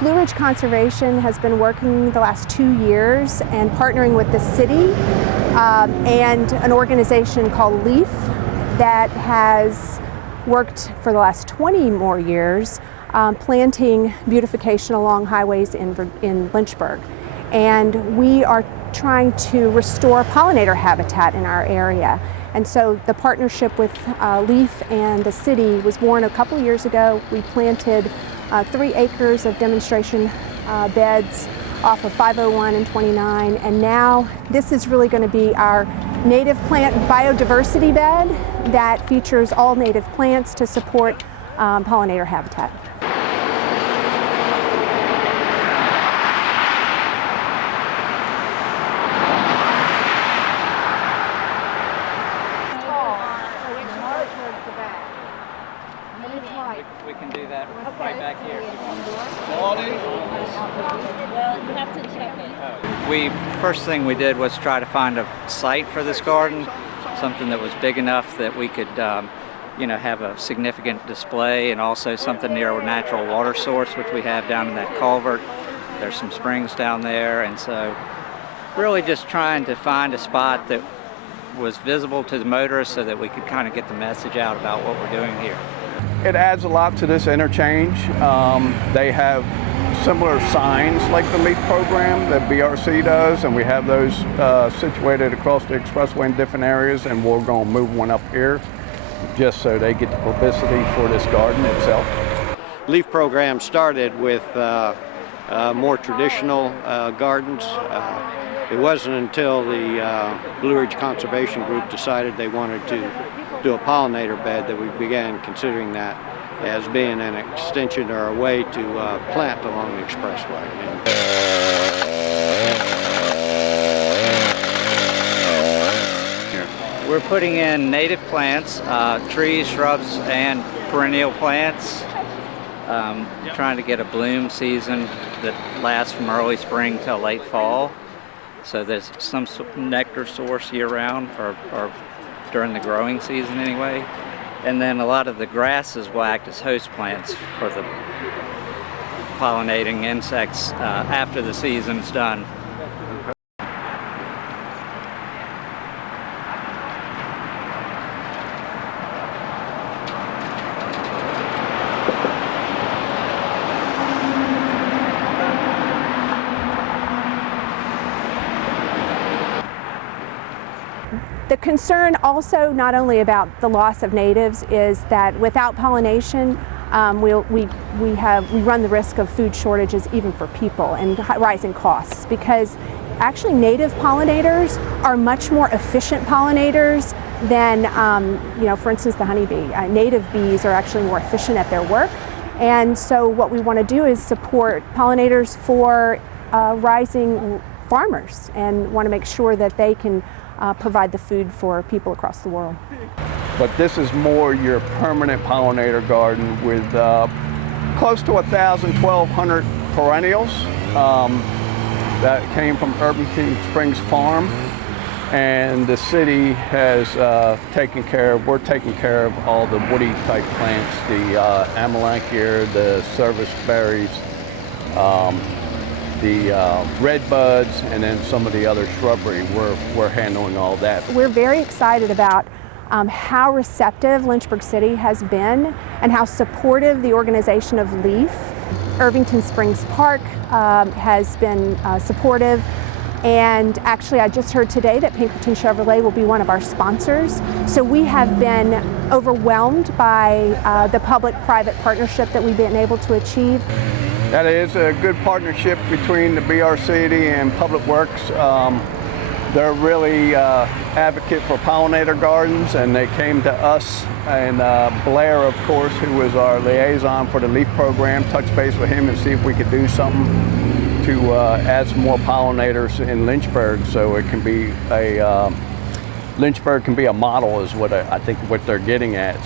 Blue Ridge Conservation has been working the last 2 years and partnering with the city and an organization called LEAF that has worked for the last 20 more years planting beautification along highways in Lynchburg. And we are trying to restore pollinator habitat in our area. And so the partnership with LEAF and the city was born a couple years ago. We planted 3 acres of demonstration beds off of 501 and 29, and now this is really going to be our native plant biodiversity bed that features all native plants to support pollinator habitat. We can do that right back here. Well, you have to check it. First thing we did was try to find a site for this garden, something that was big enough that we could, have a significant display, and also something near a natural water source, which we have down in that culvert. There's some springs down there, and so really just trying to find a spot that was visible to the motorists so that we could kind of get the message out about what we're doing here. It adds a lot to this interchange. They have similar signs like the LEAF program that BRC does, and we have those situated across the Expressway in different areas, and we're going to move one up here just so they get the publicity for this garden itself. LEAF program started with more traditional gardens. It wasn't until the Blue Ridge Conservation Group decided they wanted to do a pollinator bed that we began considering that as being an extension or a way to plant along the Expressway. We're putting in native plants, trees, shrubs, and perennial plants, trying to get a bloom season that lasts from early spring till late fall. So there's some nectar source year-round, or during the growing season anyway. And then a lot of the grasses will act as host plants for the pollinating insects after the season's done. The concern also, not only about the loss of natives, is that without pollination, we run the risk of food shortages even for people and rising costs, because actually native pollinators are much more efficient pollinators than, for instance, the honeybee. Native bees are actually more efficient at their work, and so what we want to do is support pollinators for rising farmers, and want to make sure that they can provide the food for people across the world. But this is more your permanent pollinator garden with close to 1,200 perennials that came from Urban King Springs Farm, and the city has we're taking care of all the woody type plants, the amelanchier, the service berries, the red buds, and then some of the other shrubbery. We're handling all that. We're very excited about how receptive Lynchburg City has been and how supportive the organization of LEAF. Irvington Springs Park has been supportive, and actually I just heard today that Pinkerton Chevrolet will be one of our sponsors. So we have been overwhelmed by the public-private partnership that we've been able to achieve. That is a good partnership between the BRC and Public Works. They're really advocate for pollinator gardens, and they came to us, and Blair, of course, who was our liaison for the LEAF program, touched base with him and see if we could do something to add some more pollinators in Lynchburg, so it can be Lynchburg can be a model, is what I think what they're getting at.